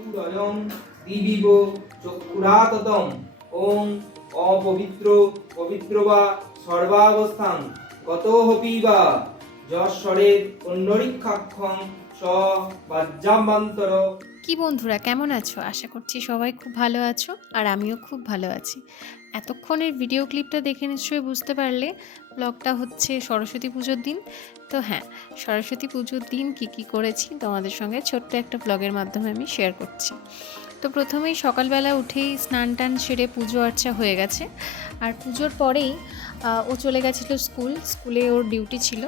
চক্ষুরয়ং দিবিব চক্ষুরাততম ওং অপবিত্র পবিত্র বা সর্বাবস্থাং গতোহপি বা যশ্বরের অন্যরীক্ষাক্ষং স বাজ্যাবান্তর। কি বন্ধুরা, কেমন আছো? আশা করছি সবাই খুব ভালো আছো, আর আমিও খুব ভালো আছি। এতক্ষণের ভিডিও ক্লিপটা দেখে নিশ্চয়ই বুঝতে পারলে ব্লগটা হচ্ছে সরস্বতী পুজোর দিন। তো হ্যাঁ, সরস্বতী পুজোর দিন কি করেছি তোমাদের সঙ্গে ছোট্ট একটা ব্লগের মাধ্যমে আমি শেয়ার করছি। তো প্রথমেই সকালবেলা উঠেই স্নান টান সেরে পুজো আর্চা হয়ে গেছে, আর পুজোর পরেই ও চলে গেছিলো স্কুলে ওর ডিউটি ছিল,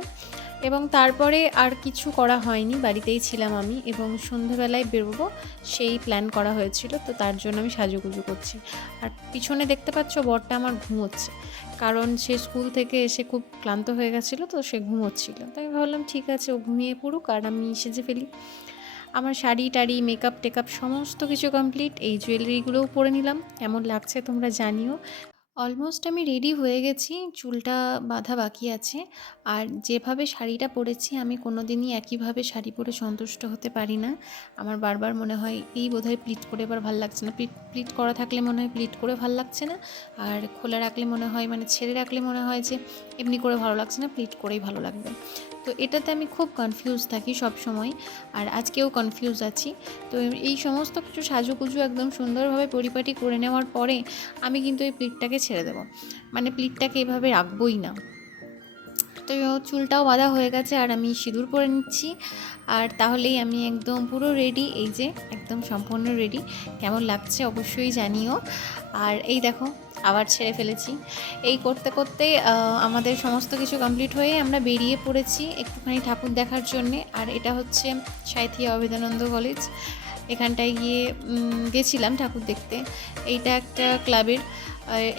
এবং তারপরে আর কিছু করা হয়নি, বাড়িতেই ছিলাম আমি, এবং সন্ধেবেলায় বেরোবো সেই প্ল্যান করা হয়েছিল। তো তার জন্য আমি সাজুগুজু করছি, আর পিছনে দেখতে পাচ্ছ বরটা আমার ঘুমোচ্ছে, কারণ সে স্কুল থেকে এসে খুব ক্লান্ত হয়ে গেছিলো, তো সে ঘুমোচ্ছিল। তাই আমি ভাবলাম ঠিক আছে, ও ঘুমিয়ে পড়ুক আর আমি সেজে ফেলি। আমার শাড়ি টাড়ি মেকআপ টেকআপ সমস্ত কিছু কমপ্লিট, এই জুয়েলারিগুলোও পরে নিলাম। কেমন লাগছে তোমরা জানিও। অলমোস্ট আমি রেডি হয়ে গেছি, চুলটা বাঁধা বাকি আছে। আর যেভাবে শাড়িটা পরেছি, আমি কোনো দিনই একইভাবে শাড়ি পরে সন্তুষ্ট হতে পারি না। আমার বারবার মনে হয় এই বোধহয় প্লিট করে এবার ভালো লাগছে না, প্লিট করা থাকলে মনে হয় প্লিট করে ভালো লাগছে না, আর খোলা রাখলে মনে হয়, মানে ছেড়ে রাখলে মনে হয় যে এমনি করে ভালো লাগছে না, প্লিট করেই ভালো লাগবে। তো এটাতে আমি খুব কনফিউজ থাকি সব সময়, আর আজকেও কনফিউজ আছি। তো এই সমস্ত কিছু সাজুগুজু একদম সুন্দরভাবে পরিপাটি করে নেওয়ার পরে আমি কিন্তু এই প্লিটটাকে ছেড়ে দেবো, মানে প্লিটটাকে এভাবে রাখবোই না। তো চুলটাও বাঁধা হয়ে গেছে, আর আমি সিঁদুর পরে নিচ্ছি, আর তাহলেই আমি একদম পুরো রেডি। এই যে একদম সম্পূর্ণ রেডি। কেমন লাগছে অবশ্যই জানিও। আর এই দেখো, আবার ছেড়ে ফেলেছি। এই করতে করতে আমাদের সমস্ত কিছু কমপ্লিট হয়ে আমরা বেরিয়ে পড়েছি একটুখানি ঠাকুর দেখার জন্যে। আর এটা হচ্ছে সাঁইথিয়া অভেদানন্দ কলেজ, এখানটায় গিয়ে গেছিলাম ঠাকুর দেখতে। এইটা একটা ক্লাবের,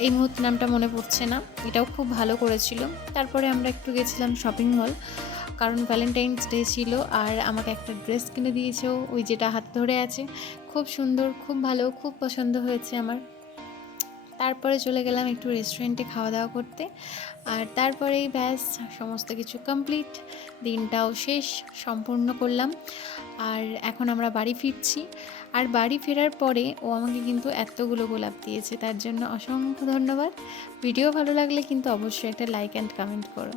এই মুহূর্তে নামটা মনে পড়ছে না, এটাও খুব ভালো করেছিল। তারপরে আমরা একটু গেছিলাম শপিং মল, কারণ ভ্যালেন্টাইন্স ডে ছিল, আর আমাকে একটা ড্রেস কিনে দিয়েছেও, ওই যেটা হাত ধরে আছে, খুব সুন্দর, খুব ভালো, খুব পছন্দ হয়েছে আমার। তারপরে চলে গেলাম একটু রেস্টুরেন্টে খাওয়া দাওয়া করতে, আর তারপরেই ব্যাস সমস্ত কিছু কমপ্লিট, দিনটাও শেষ সম্পূর্ণ করলাম। আর এখন আমরা বাড়ি ফিরছি, আর বাড়ি ফেরার পরে ও আমাকে কিন্তু এতগুলো গোলাপ দিয়েছে, তার জন্য অসংখ্য ধন্যবাদ। ভিডিও ভালো লাগলে কিন্তু অবশ্যই একটা লাইক অ্যান্ড কমেন্ট করো।